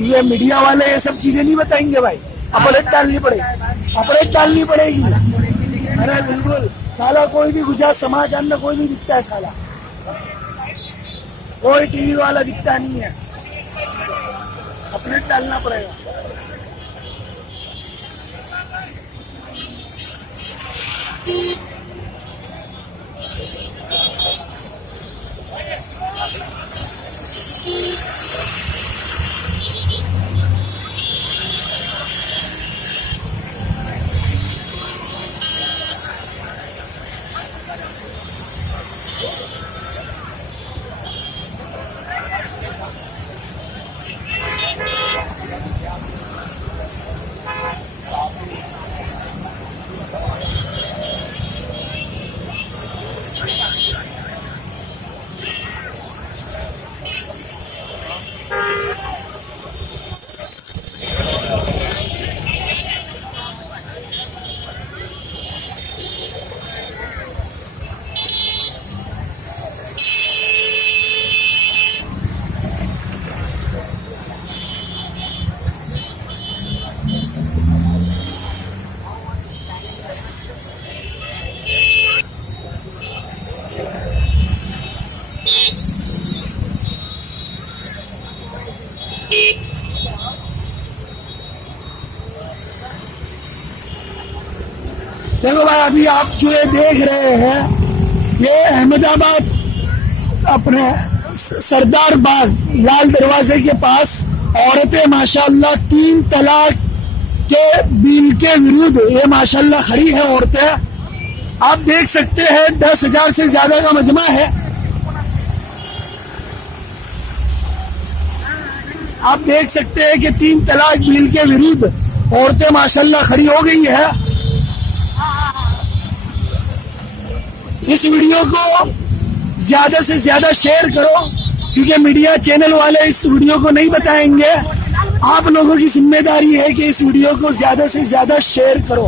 ये मीडिया वाले ये सब चीजें नहीं बताएंगे भाई, अपडेट डालनी पड़ेगी, अपडेट डालनी पड़ेगी। अरे बिल्कुल साला, कोई भी गुजरात समाचार में कोई नहीं दिखता है साला, कोई टीवी वाला दिखता नहीं है, अपडेट डालना पड़ेगा। देखो भाई, अभी आप जो ये देख रहे हैं, ये अहमदाबाद अपने सरदार बाग लाल दरवाजे के पास औरतें माशाल्लाह 3 तलाक के बिल के विरुद्ध ये माशाल्लाह खड़ी है औरतें। आप देख सकते हैं 10,000 से ज्यादा का मजमा है। आप देख सकते हैं कि 3 तलाक बिल के विरुद्ध औरतें माशाल्लाह खड़ी हो गई है। इस वीडियो को ज्यादा से ज्यादा शेयर करो, क्योंकि मीडिया चैनल वाले इस वीडियो को नहीं बताएंगे। आप लोगों की जिम्मेदारी है कि इस वीडियो को ज्यादा से ज्यादा शेयर करो।